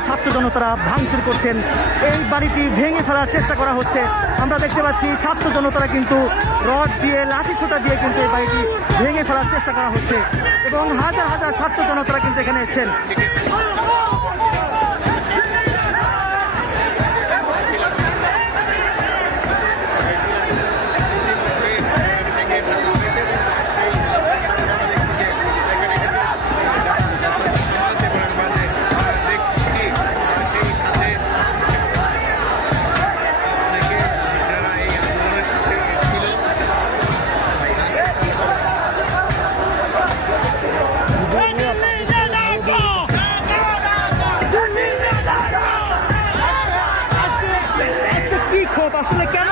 ছাত্র জনতারা ভাঙচুর করছেন, এই বাড়িটি ভেঙে ফেলার চেষ্টা করা হচ্ছে। আমরা দেখতে পাচ্ছি ছাত্র জনতারা কিন্তু রড দিয়ে লাঠি সোঁটা দিয়ে কিন্তু এই বাড়িটি ভেঙে ফেলার চেষ্টা করা হচ্ছে এবং হাজার হাজার ছাত্র জনতারা কিন্তু এখানে এসেছেন। আসলে কেন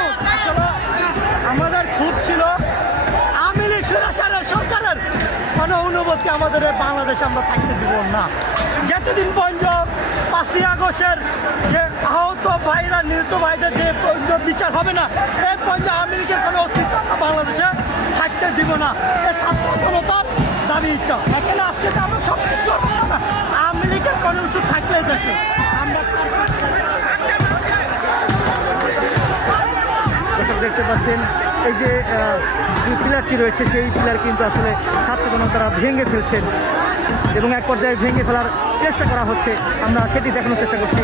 আমাদের খুব ছিল আওয়ামী লীগ সরকারের কোনো অনুভূতি আমাদের বাংলাদেশে আমরা থাকতে দিব না। যতদিন পর্যন্ত 5ই আগস্টের যে আহত ভাইরা নিহত ভাইদের যে বিচার হবে না, এর পর্যন্ত আওয়ামী লীগের কোনো অস্তিত্ব বাংলাদেশে থাকতে দিব না। এই ছাত্র জনতার দাবিটা এখানে আজকে আমরা সব কিছু করবো না। আওয়ামী লীগের কোনো কিছু থাকলে দেশে আমরা দেখতে পাচ্ছেন এই যে পিলারটি রয়েছে, সেই পিলার কিন্তু আসলে ছাত্র জনতারা ভেঙে ফেলছেন এবং এক পর্যায়ে ভেঙে ফেলার চেষ্টা করা হচ্ছে। আমরা সেটি দেখানোর চেষ্টা করছি।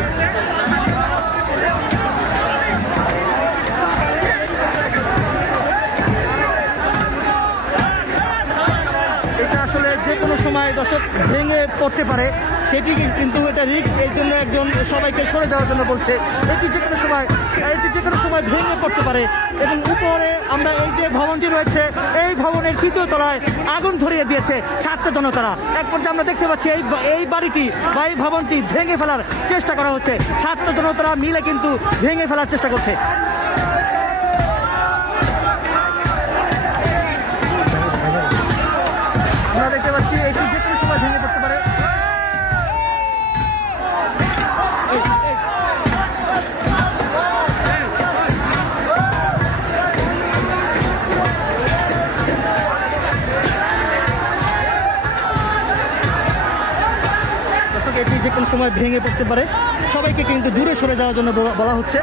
এটা আসলে যে কোনো সময় দর্শক ভেঙে পড়তে পারে, সেটি কিন্তু এটা রিস্ক। এই জন্য একজন সবাইকে সরে দেওয়ার জন্য বলছে এটি যে কোনো সময় ভেঙে পড়তে পারে। এবং উপরে আমরা এই যে ভবনটি রয়েছে, এই ভবনের 3য় তলায় আগুন ধরিয়ে দিয়েছে ছাত্র জনতারা। এক পর্যায়ে আমরা দেখতে পাচ্ছি এই বাড়িটি বা এই ভবনটি ভেঙে ফেলার চেষ্টা করা হচ্ছে। ছাত্র জনতারা মিলে কিন্তু ভেঙে ফেলার চেষ্টা করছে। আমরা দেখতে পাচ্ছি এটি যে কোনো সময় ভেঙে পড়তে পারে। এটি যে কোনো সময় ভেঙে পড়তে পারে, সবাইকে কিন্তু দূরে সরে যাওয়ার জন্য বলা হচ্ছে।